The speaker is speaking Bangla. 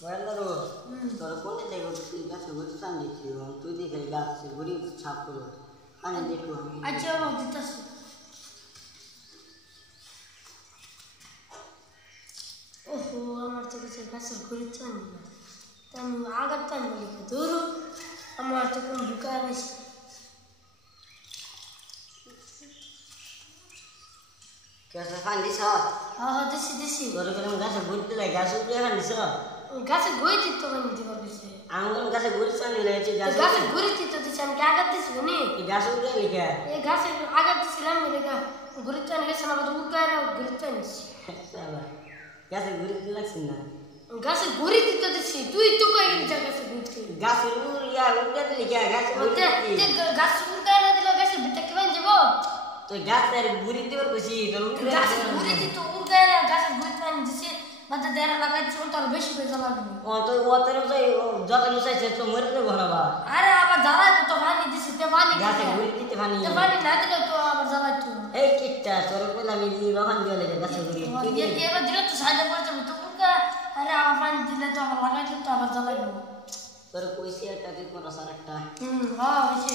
বয়লারো তোর কোনে দেব তুই গাছে গুড়ি চান দিছি তুই দেখে গাছে গুড়ি ছাপ করো আনে দেখো আচ্ছা বাবা দিতাছি ওহো আমার তো কাছে গাছের গুড়ি চান না আমি আগার টান বলি ধরো আমার তো কোন ঢুকা বেশি কেসে ফান দিছ হ্যাঁ দিছি তোর কোন গাছে গুড়ি দিলে গাছে উড়ে ফান দিছ গাছে গুড়ি দিতে পারি দিবার বেশি আঙ্গুল গাছে গুড়ি চান দিলে গাছে গুড়ি দিতে দিছি আমি আগার দিছি নি গাছে উড়ে লিখা এই গাছে আগার দিছিলাম এলাকা গুড়ি চান গেছে না তো উড়কায়রা গুড়ি চান দিছি গাছে গুড়ি দিলাছিস না গাছে গুড়ি দিতে দিছি তুই তো কই গেলি গাছে গুড়ি গাছে উড়িয়া উড়ে দিলি কে গাছে গাছ উড়কায়রা দিলে গাছে ভিতরে কেমন যাবো তো গাছের গুড়ি দিবার কইছি তোর গাছে গুড়ি দিতে উড়কায়রা গাছে গুড়ি চান দিছি বাদে দেরা লাগাইছি ওটার বেশি পয়সা লাগবে ও তো ওতর যত লুসাইছে তো মরে দেব না আরে আবার জ্বালাই তো পানি দিছি তে পানি গাছে গুড়ি দিতে পানি তে পানি না দিলে তো আবার জ্বালাই তো এই কিটটা তোর কইলাম এই রহন দিলে গাছে গুড়ি তুই দিয়ে এবার দিলে তো সাইডে পড়ে যাবে তো উড়কা আরে আবার পানি দিলে তো আবার লাগাইতে তো আবার জ্বালাই দেব তোর কইছি একটা কি কোন সার একটা হ্যাঁ হইছে